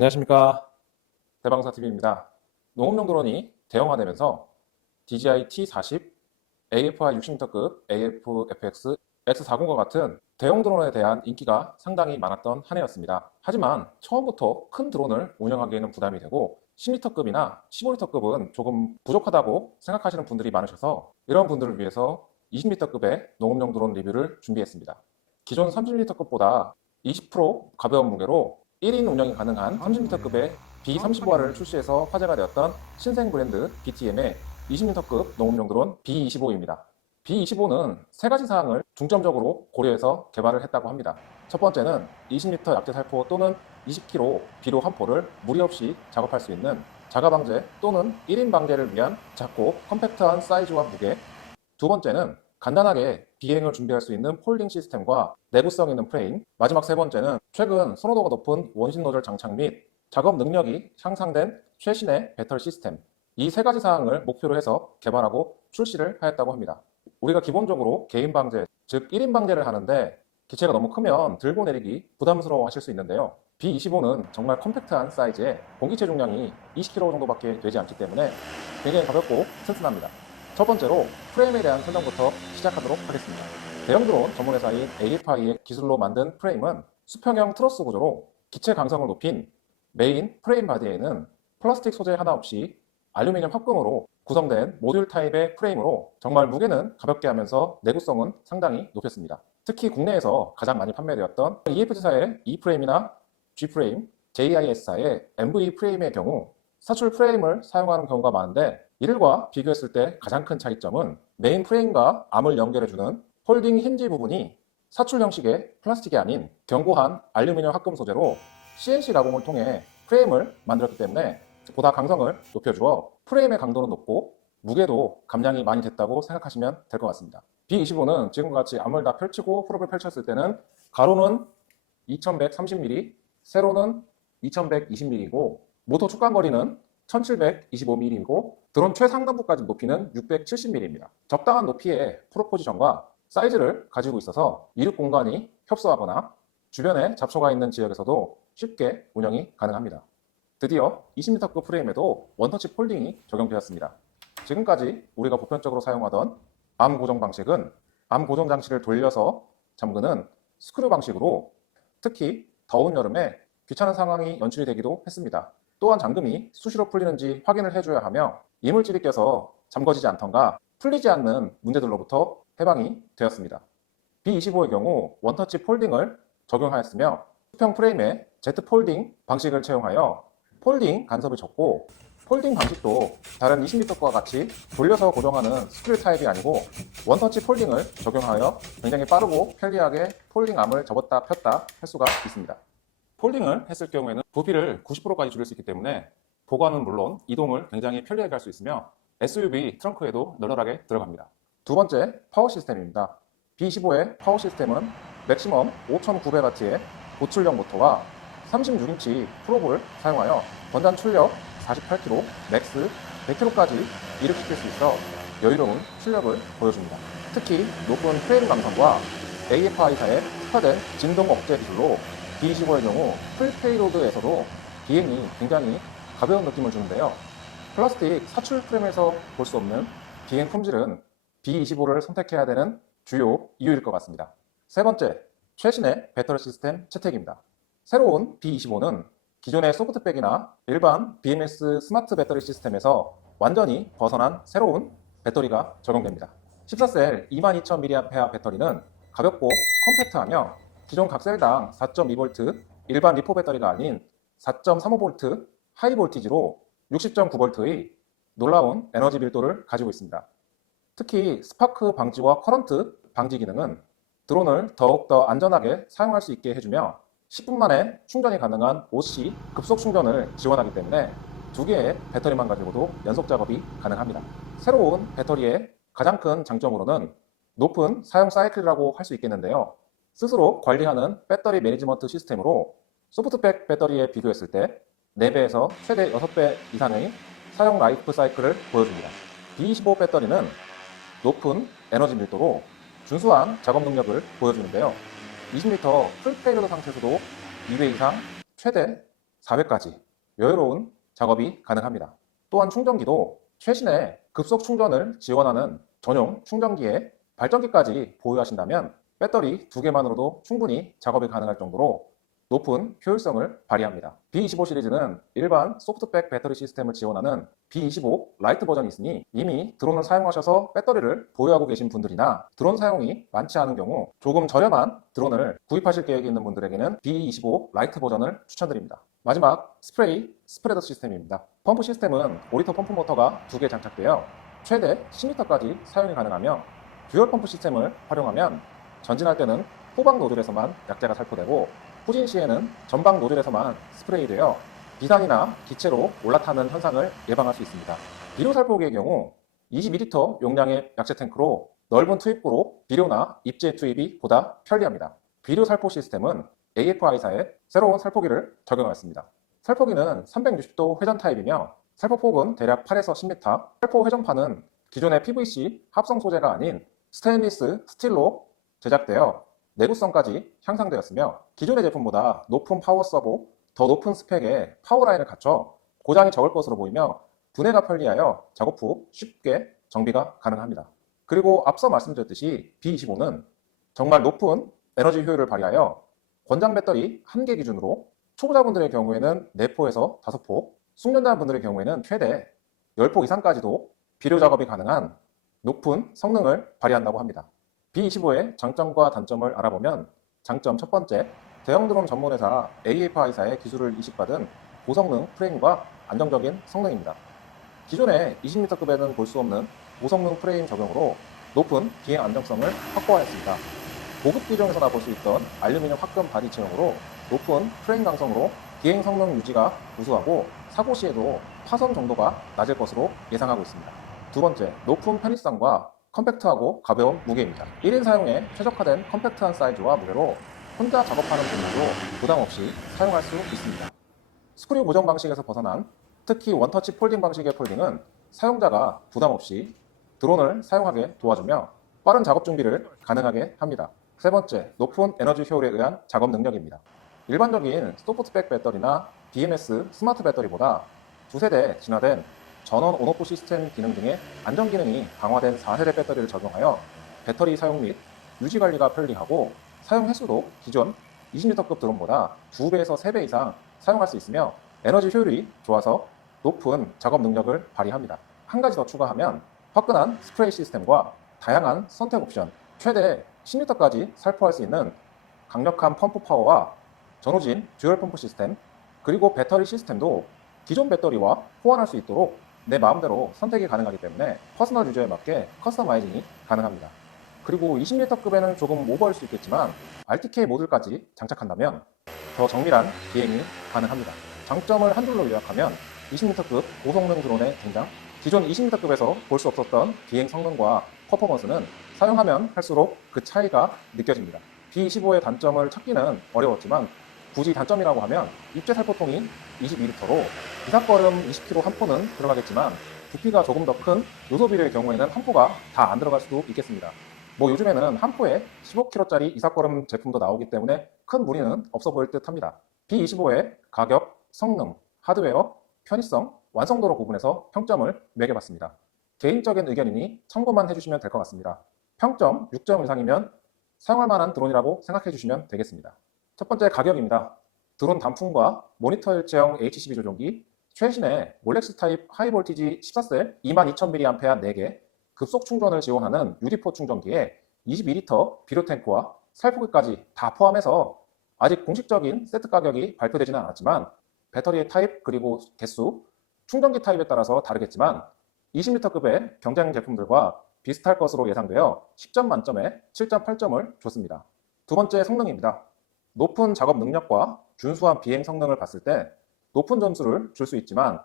안녕하십니까. 대방사TV입니다. 농업용 드론이 대형화되면서 DJI T40, AFI 60m급 AF-FX X40과 같은 대형 드론에 대한 인기가 상당히 많았던 한 해였습니다. 하지만 처음부터 큰 드론을 운영하기에는 부담이 되고 10m급이나 15m급은 조금 부족하다고 생각하시는 분들이 많으셔서 이런 분들을 위해서 20m급의 농업용 드론 리뷰를 준비했습니다. 기존 30m급보다 20% 가벼운 무게로 1인 운영이 가능한 30m급의 B35R을 출시해서 화제가 되었던 신생 브랜드 BTM의 20m급 농업용 드론 B25입니다. B25는 세 가지 사항을 중점적으로 고려해서 개발을 했다고 합니다. 첫 번째는 20m 약재 살포 또는 20kg 비료 한 포를 무리 없이 작업할 수 있는 자가 방제 또는 1인 방제를 위한 작고 컴팩트한 사이즈와 무게. 두 번째는 간단하게 비행을 준비할 수 있는 폴딩 시스템과 내구성 있는 프레임. 마지막 세 번째는 최근 선호도가 높은 원심 노즐 장착 및 작업 능력이 향상된 최신의 배터리 시스템. 이 세 가지 사항을 목표로 해서 개발하고 출시를 하였다고 합니다. 우리가 기본적으로 개인 방제, 즉 1인 방제를 하는데 기체가 너무 크면 들고 내리기 부담스러워 하실 수 있는데요. B25는 정말 컴팩트한 사이즈에 공기체 중량이 20kg 정도밖에 되지 않기 때문에 굉장히 가볍고 튼튼합니다. 첫 번째로 프레임에 대한 설명부터 시작하도록 하겠습니다. 대형 드론 전문 회사인 AFI의 기술로 만든 프레임은 수평형 트러스 구조로 기체 강성을 높인 메인 프레임 바디에는 플라스틱 소재 하나 없이 알루미늄 합금으로 구성된 모듈 타입의 프레임으로 정말 무게는 가볍게 하면서 내구성은 상당히 높였습니다. 특히 국내에서 가장 많이 판매되었던 EFG사의 E프레임이나 G프레임, JIS사의 MV 프레임의 경우 사출 프레임을 사용하는 경우가 많은데 이들과 비교했을 때 가장 큰 차이점은 메인 프레임과 암을 연결해주는 폴딩 힌지 부분이 사출 형식의 플라스틱이 아닌 견고한 알루미늄 합금 소재로 CNC 가공을 통해 프레임을 만들었기 때문에 보다 강성을 높여주어 프레임의 강도는 높고 무게도 감량이 많이 됐다고 생각하시면 될 것 같습니다. B25는 지금과 같이 암을 다 펼치고 프롭을 펼쳤을 때는 가로는 2130mm, 세로는 2120mm이고 모터 축간거리는 1725mm이고 드론 최상단부까지 높이는 670mm입니다. 적당한 높이의 프로 포지션과 사이즈를 가지고 있어서 이륙 공간이 협소하거나 주변에 잡초가 있는 지역에서도 쉽게 운영이 가능합니다. 드디어 20m급 프레임에도 원터치 폴딩이 적용되었습니다. 지금까지 우리가 보편적으로 사용하던 암 고정 방식은 암 고정 장치를 돌려서 잠그는 스크류 방식으로 특히 더운 여름에 귀찮은 상황이 연출이 되기도 했습니다. 또한 잠금이 수시로 풀리는지 확인을 해줘야 하며 이물질이 껴서 잠궈지지 않던가 풀리지 않는 문제들로부터 해방이 되었습니다. B25의 경우 원터치 폴딩을 적용하였으며 수평 프레임에 Z 폴딩 방식을 채용하여 폴딩 간섭을 줬고 폴딩 방식도 다른 20m과 같이 돌려서 고정하는 스크류 타입이 아니고 원터치 폴딩을 적용하여 굉장히 빠르고 편리하게 폴딩 암을 접었다 폈다 할 수가 있습니다. 폴딩을 했을 경우에는 부피를 90%까지 줄일 수 있기 때문에 보관은 물론 이동을 굉장히 편리하게 할 수 있으며 SUV 트렁크에도 널널하게 들어갑니다. 두 번째, 파워 시스템입니다. B25의 파워 시스템은 맥시멈 5900W의 고출력 모터와 36인치 프로볼을 사용하여 건단 출력 48kg, 맥스 100kg까지 이륙시킬 수 있어 여유로운 출력을 보여줍니다. 특히 높은 프레임 감성과 AFI사의 특화된 진동 억제 기술로 B25의 경우 풀 페이로드에서도 비행이 굉장히 가벼운 느낌을 주는데요. 플라스틱 사출 프레임에서 볼 수 없는 비행 품질은 B25를 선택해야 되는 주요 이유일 것 같습니다. 세 번째, 최신의 배터리 시스템 채택입니다. 새로운 B25는 기존의 소프트백이나 일반 BMS 스마트 배터리 시스템에서 완전히 벗어난 새로운 배터리가 적용됩니다. 14셀 22,000mAh 배터리는 가볍고 컴팩트하며 기존 각 셀당 4.2V 일반 리포 배터리가 아닌 4.35V 하이 볼티지로 60.9V의 놀라운 에너지 밀도를 가지고 있습니다. 특히 스파크 방지와 커런트 방지 기능은 드론을 더욱더 안전하게 사용할 수 있게 해주며 10분 만에 충전이 가능한 OC 급속 충전을 지원하기 때문에 두 개의 배터리만 가지고도 연속 작업이 가능합니다. 새로운 배터리의 가장 큰 장점으로는 높은 사용 사이클이라고 할 수 있겠는데요. 스스로 관리하는 배터리 매니지먼트 시스템으로 소프트백 배터리에 비교했을 때 4배에서 최대 6배 이상의 사용 라이프 사이클을 보여줍니다. B25 배터리는 높은 에너지 밀도로 준수한 작업 능력을 보여주는데요. 20m 풀 페이로드 상태에서도 2배 이상 최대 4회까지 여유로운 작업이 가능합니다. 또한 충전기도 최신의 급속 충전을 지원하는 전용 충전기에 발전기까지 보유하신다면 배터리 2개만으로도 충분히 작업이 가능할 정도로 높은 효율성을 발휘합니다. B25 시리즈는 일반 소프트백 배터리 시스템을 지원하는 B25 라이트 버전이 있으니 이미 드론을 사용하셔서 배터리를 보유하고 계신 분들이나 드론 사용이 많지 않은 경우 조금 저렴한 드론을 구입하실 계획이 있는 분들에게는 B25 라이트 버전을 추천드립니다. 마지막 스프레이 스프레더 시스템입니다. 펌프 시스템은 5리터 펌프 모터가 2개 장착되어 최대 10리터까지 사용이 가능하며 듀얼 펌프 시스템을 활용하면 전진할 때는 후방 노즐에서만 약재가 살포되고 후진 시에는 전방 노즐에서만 스프레이되어 비상이나 기체로 올라타는 현상을 예방할 수 있습니다. 비료 살포기의 경우 22리터 용량의 약재 탱크로 넓은 투입구로 비료나 입재 투입이 보다 편리합니다. 비료 살포 시스템은 AFI사의 새로운 살포기를 적용하였습니다. 살포기는 360도 회전 타입이며 살포폭은 대략 8에서 10m, 살포 회전판은 기존의 PVC 합성 소재가 아닌 스테인리스 스틸로 제작되어 내구성까지 향상되었으며 기존의 제품보다 높은 파워 서버, 더 높은 스펙의 파워라인을 갖춰 고장이 적을 것으로 보이며 분해가 편리하여 작업 후 쉽게 정비가 가능합니다. 그리고 앞서 말씀드렸듯이 B25는 정말 높은 에너지 효율을 발휘하여 권장 배터리 1개 기준으로 초보자분들의 경우에는 4포에서 5포, 숙련자분들의 경우에는 최대 10포 이상까지도 비료 작업이 가능한 높은 성능을 발휘한다고 합니다. B25의 장점과 단점을 알아보면 장점 첫 번째, 대형 드론 전문회사 AFI사의 기술을 이식받은 고성능 프레임과 안정적인 성능입니다. 기존의 20m급에는 볼 수 없는 고성능 프레임 적용으로 높은 비행 안정성을 확보하였습니다. 고급 기종에서나 볼 수 있던 알루미늄 합금 바디 체형으로 높은 프레임 강성으로 비행 성능 유지가 우수하고 사고 시에도 파손 정도가 낮을 것으로 예상하고 있습니다. 두 번째, 높은 편의성과 컴팩트하고 가벼운 무게입니다. 1인 사용에 최적화된 컴팩트한 사이즈와 무게로 혼자 작업하는 분들도 부담 없이 사용할 수 있습니다. 스크류 고정 방식에서 벗어난 특히 원터치 폴딩 방식의 폴딩은 사용자가 부담 없이 드론을 사용하게 도와주며 빠른 작업 준비를 가능하게 합니다. 세 번째, 높은 에너지 효율에 의한 작업 능력입니다. 일반적인 소프트백 배터리나 BMS 스마트 배터리보다 두세대 진화된 전원 온오프 시스템 기능 등의 안전 기능이 강화된 4세대 배터리를 적용하여 배터리 사용 및 유지 관리가 편리하고 사용 횟수도 기존 20리터급 드론보다 2배에서 3배 이상 사용할 수 있으며 에너지 효율이 좋아서 높은 작업 능력을 발휘합니다. 한 가지 더 추가하면 화끈한 스프레이 시스템과 다양한 선택 옵션, 최대 10리터까지 살포할 수 있는 강력한 펌프 파워와 전후진 듀얼 펌프 시스템, 그리고 배터리 시스템도 기존 배터리와 호환할 수 있도록 내 마음대로 선택이 가능하기 때문에 퍼스널 유저에 맞게 커스터마이징이 가능합니다. 그리고 20리터급에는 조금 오버일 수 있겠지만 RTK 모듈까지 장착한다면 더 정밀한 비행이 가능합니다. 장점을 한 줄로 요약하면 20리터급 고성능 드론의 등장, 기존 20리터급에서 볼 수 없었던 비행 성능과 퍼포먼스는 사용하면 할수록 그 차이가 느껴집니다. B25의 단점을 찾기는 어려웠지만 굳이 단점이라고 하면 입재 살포통이 22리터로 이삭거름 20kg 한 포는 들어가겠지만 부피가 조금 더 큰 요소비료의 경우에는 한 포가 다 안 들어갈 수도 있겠습니다. 뭐 요즘에는 한 포에 15kg짜리 이삭거름 제품도 나오기 때문에 큰 무리는 없어 보일 듯 합니다. B25의 가격, 성능, 하드웨어, 편의성, 완성도로 구분해서 평점을 매겨봤습니다. 개인적인 의견이니 참고만 해주시면 될 것 같습니다. 평점 6점 이상이면 사용할 만한 드론이라고 생각해 주시면 되겠습니다. 첫 번째, 가격입니다. 드론 단품과 모니터 일체형 HCB 조종기, 최신의 몰렉스 타입 하이볼티지 14셀 22,000mAh 4개, 급속 충전을 지원하는 UD4 충전기에 22리터 비료 탱크와 살포기까지 다 포함해서 아직 공식적인 세트 가격이 발표되지는 않았지만 배터리의 타입 그리고 개수, 충전기 타입에 따라서 다르겠지만 20리터급의 경쟁 제품들과 비슷할 것으로 예상되어 10점 만점에 7.8점을 줬습니다. 두 번째, 성능입니다. 높은 작업 능력과 준수한 비행 성능을 봤을 때 높은 점수를 줄 수 있지만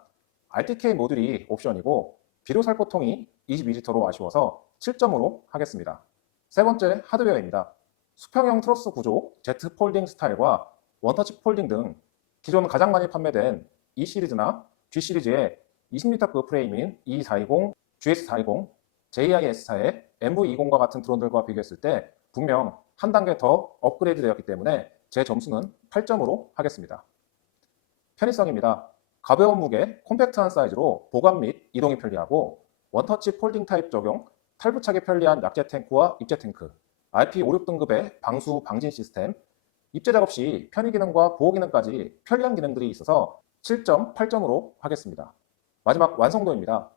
RTK 모듈이 옵션이고 비료 살포통이 22리터로 아쉬워서 7점으로 하겠습니다. 세 번째, 하드웨어입니다. 수평형 트러스 구조, Z 폴딩 스타일과 원터치 폴딩 등 기존 가장 많이 판매된 E 시리즈나 G 시리즈의 20리터급 프레임인 E420, GS420, JIS사의 MV20과 같은 드론들과 비교했을 때 분명 한 단계 더 업그레이드 되었기 때문에 제 점수는 8점으로 하겠습니다. 편의성입니다. 가벼운 무게, 콤팩트한 사이즈로 보관 및 이동이 편리하고 원터치 폴딩 타입 적용, 탈부착에 편리한 약재 탱크와 입재 탱크, IP56등급의 방수 방진 시스템, 입재 작업 시 편의 기능과 보호 기능까지 편리한 기능들이 있어서 7.8점으로 하겠습니다. 마지막 완성도입니다.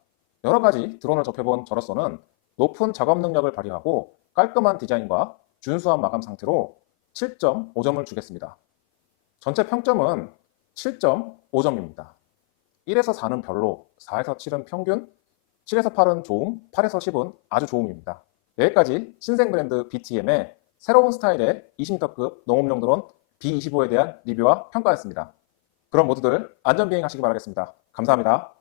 여러 가지 드론을 접해본 저로서는 높은 작업 능력을 발휘하고 깔끔한 디자인과 준수한 마감 상태로 7.5점을 주겠습니다. 전체 평점은 7.5점입니다. 1에서 4는 별로, 4에서 7은 평균, 7에서 8은 좋음, 8에서 10은 아주 좋음입니다. 여기까지 신생 브랜드 BTM의 새로운 스타일의 20m급 농업용 드론 B25에 대한 리뷰와 평가였습니다. 그럼 모두들 안전비행하시기 바라겠습니다. 감사합니다.